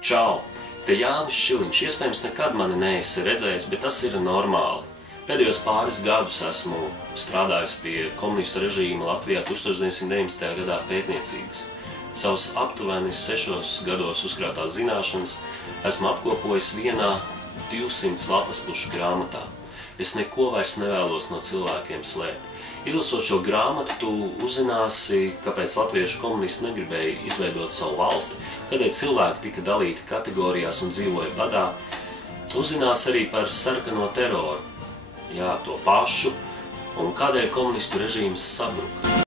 Čau! Te Jānis Šiliņš. Iespējams, nekad mani neesi redzējis, bet tas ir normāli. Pēdējos pāris gadus esmu strādājis pie komunistu režīma Latvijā 1919. gadā pētniecības. Savas aptuveni 6 gados uzkrātās zināšanas esmu apkopojis vienā 200 lapaspušu grāmatā. Es neko vairs nevēlos no cilvēkiem slēpt. Izlasot šo grāmatu, tu uzzināsi, kāpēc latviešu komunisti negribēja izveidot savu valsti, kādēļ cilvēki tika dalīti kategorijās un dzīvoja badā. Uzzināsi arī par sarkano teroru, jā, to pašu, un kādēļ komunistu režīms sabruka.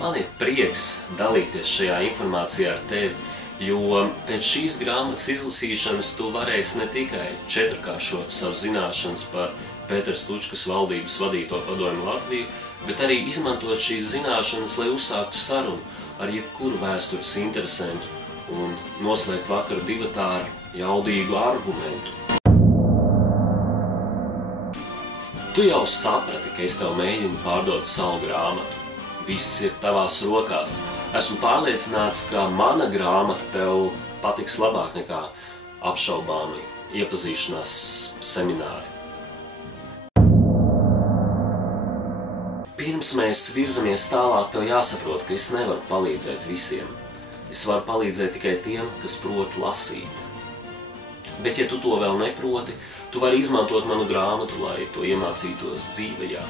Man ir prieks dalīties šajā informācijā ar tevi, jo pēc šīs grāmatas izlasīšanas tu varēsi ne tikai 4-kāršot savas zināšanas par Pētera Stučkas valdības vadīto Padomju Latviju, bet arī izmantot šīs zināšanas, lai uzsāktu sarunu ar jebkuru vēstures interesentu un noslēgt vakaru divatā ar jaudīgu argumentu. Tu jau saprati, ka es tev mēģinu pārdot savu grāmatu. Viss ir tavās rokās. Esmu pārliecināts, ka mana grāmata tev patiks labāk nekā apšaubāmi iepazīšanās semināri. Pirms mēs virzamies tālāk, tev jāsaprot, ka es nevaru palīdzēt visiem. Es varu palīdzēt tikai tiem, kas prot lasīt. Bet ja tu to vēl neproti, tu vari izmantot manu grāmatu, lai to iemācītos dzīvajā.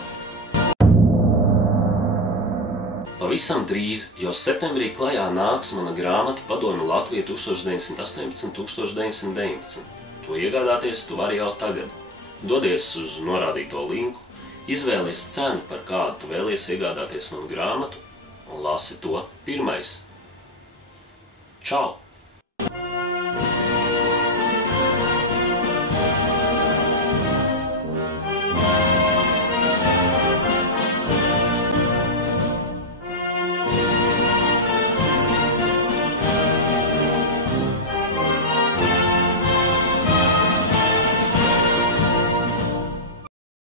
Pavisam drīz, jau septembrī klajā nāks mana grāmata Padomju Latvija 1918–1919. To iegādāties tu vari jau tagad. Dodies uz norādīto linku, izvēlies cenu, par kādu tu vēlies iegādāties manu grāmatu, un lasi to pirmais. Čau!